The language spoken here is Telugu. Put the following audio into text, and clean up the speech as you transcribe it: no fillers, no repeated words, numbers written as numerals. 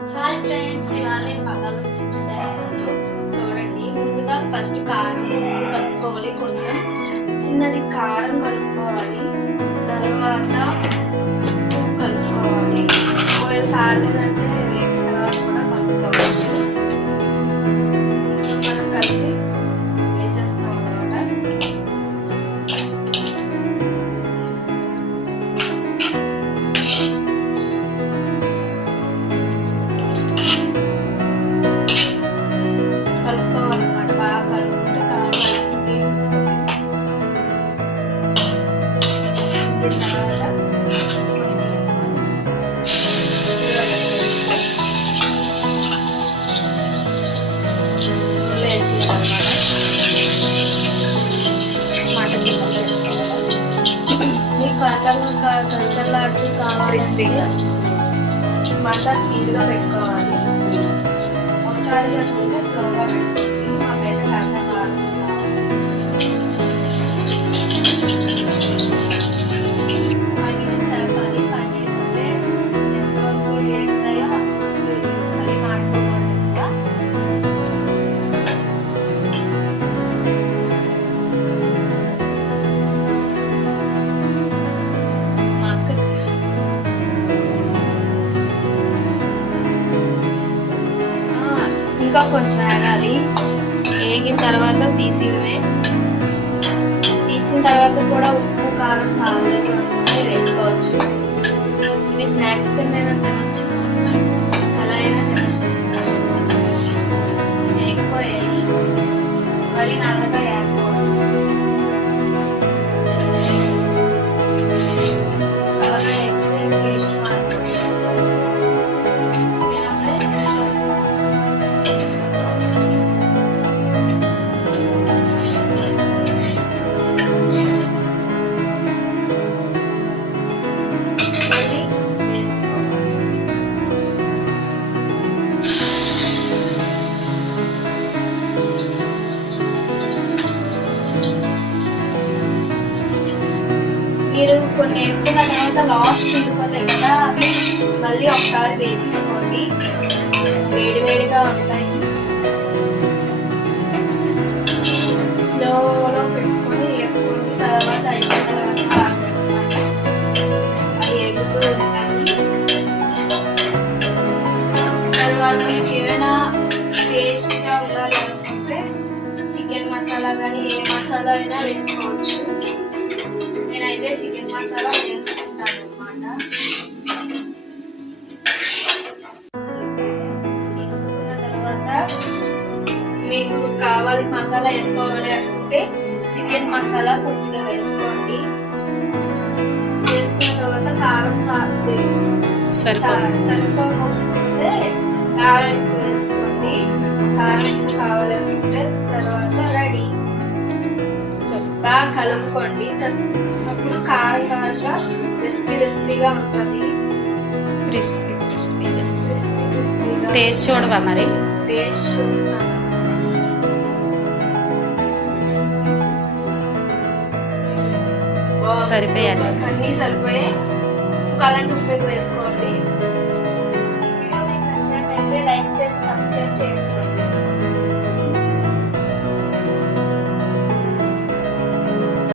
హాయ్ ఫ్రెండ్స్, ఇవాళ నేను బంగాళదుంప చిప్స్ చేస్తాను. చూడండి, ముందుగా ఫస్ట్ కారం ఉప్పు కలుపుకోవాలి. కొంచెం చిన్నది కారం కలుపుకోవాలి. తర్వాత ఉప్పు కలుపుకోవాలి. ఒకవేళ సారలేదంటే వేగిన తర్వాత కూడా కలుపుకోవచ్చు. మనం కలిపి వేసేస్తాం అన్నమాట. కలుపుకోవాలన్నమాట. బాగా కలుపుకుంటే కారం కలుపుతుంది. దీని తర్వాత కొన్ని తీసుకొని మీకు కలకలాడుతూ కావాలి, క్రిస్పీగా మంట స్పీడ్గా పెట్టుకోవాలి. ఒకసారి అనుకుంటే స్లోగా పెట్టుకోవాలి. మాకైతే కలకలాడుతుంది. 5 minutes సరిపోయి 5 minutes అంటే ఎంతవరకు వేగుతాయో చలి మాడిపోకూడదు ఇంకా. ఇంకా కొంచెం వేగాలి. వేగిన తర్వాత తీసిన తర్వాత కూడా ఉప్పు కారం సాగలేదు అనుకుంటే వేసుకోవచ్చు. ఇవి స్నాక్స్ కింద తినచ్చు, అలా అయినా తినచ్చు. వేగిపోయాయి, మరి నల్లగా వేయకూడదు. అలాగా వేగితే టేస్ట్ మారిపోతుంది. మీరు కొన్ని వేపుకున్న తర్వాత లాస్ట్ ఉండిపోతాయి కదా, అవి మళ్ళీ ఒకసారి వేసేసుకోండి. వేడివేడిగా ఉంటాయి. స్లోలో పెట్టుకొని వేపుకున్న తర్వాత అయిన తర్వాత ఆపేసుకోండి. అవి ఎగుతూ ఉంటాయి. తర్వాత మీకు ఏమైనా టేస్ట్గా ఉండాలి అనుకుంటే చికెన్ మసాలా కానీ ఏ మసాలా అయినా వేసుకోవచ్చు. నేనైతే చికెన్ మసాలా వేసుకుంటాను అన్నమాట. తీసుకున్న తర్వాత మీకు కావాలి మసాలా వేసుకోవాలి అనుకుంటే చికెన్ మసాలా కొద్దిగా వేసుకోండి. వేసుకున్న తర్వాత కారం సరిపోకపోతే కారం ఎక్కువ వేసుకోండి. కారం ఎక్కువ కావాలనుకుంటే తర్వాత రెడీ. బాగా కలుపుకోండి. అప్పుడు కారం కారంగా క్రిస్పీగా ఉంటుంది. క్రిస్పీగా క్రిస్పీగా టేస్ట్ చూడవా మరి? టేస్ట్ చూస్తాను. సరిపోయాలి. అన్నీ సరిపోయాయి. కావాలంటే ఉప్పు వేసుకోండి. వీడియో మీకు నచ్చినట్లయితే లైక్ చేసి సబ్స్క్రైబ్ చేయండి.